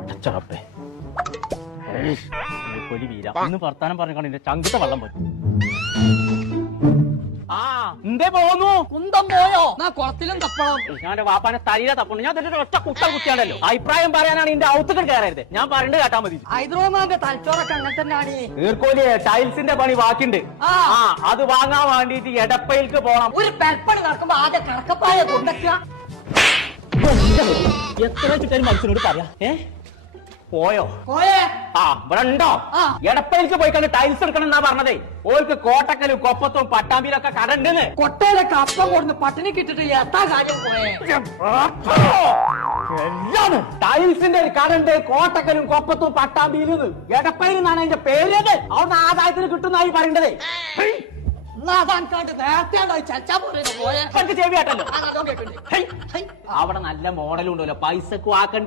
അടച്ചറപ്പേ പൊലി വീര. ഇന്ന് വർത്താനം പറഞ്ഞാണ് എന്റെ ചങ്കിട്ട വെള്ളം പോയി. ആ എന്തേ പോന്നു? കുന്തം പോയോ? എന്നാ കുളത്തിലും തപ്പണം. ഞാൻ വാപ്പാനെ തലയിലെ ഞാൻ ഒറ്റ കുത്തിയാണല്ലോ അഭിപ്രായം പറയാനാണ് എന്റെ ഔത്തുകൾ കയറരുത്. ഞാൻ പറയണ്ട് കേട്ടാ മതി. ഹൈദരാബാദിന്റെ തലച്ചോറൊക്കെ അങ്ങനെ തന്നെയാണ്. നീർക്കോലി ടൈൽസിന്റെ പണി ബാക്കിണ്ട് ആ. അത് വാങ്ങാൻ വേണ്ടിട്ട് എടപ്പയിലേക്ക് പോണം. ഒരു പെൽപ്പണി നടക്കുമ്പോ ആദ്യം കടക്കപ്പായ കൊണ്ടക്കുക എത്ര വെച്ചിട്ട് മനുഷ്യനോട് പറയാ? ഏ? പോയോ? പോയേ. ആ ഇവിടെ ഉണ്ടോ എടപ്പയിലേക്ക് പോയി കണ്ട് ടൈൽസ് എടുക്കണം എന്നാ പറഞ്ഞതേ. ഓൾക്ക് കോട്ടക്കലും കൊപ്പത്തും പട്ടാമ്പിയിലൊക്കെ കടണ്ടെന്ന്. കൊട്ടയിലൊക്കെ അപ്പം കൊടുന്ന് പട്ടിണി കിട്ടിട്ട് എത്താ കാര്യം പോയേ? എല്ലാം ടൈൽസിന്റെ ഒരു കടണ്ട് കോട്ടക്കലും കൊപ്പത്തും പട്ടാമ്പിയിലും എടപ്പയിൽ നിന്നാണ് അതിന്റെ പേരത് അവിടുന്ന് ആദായത്തിന് കിട്ടുന്നതായി പറയേണ്ടതേ. നേരത്തെ ചച്ചാ പോയേ. ചെവിയാട്ടല്ലോ. അവിടെ നല്ല മോഡലും ഉണ്ടല്ലോ പൈസക്കും ആക്കണ്ട്.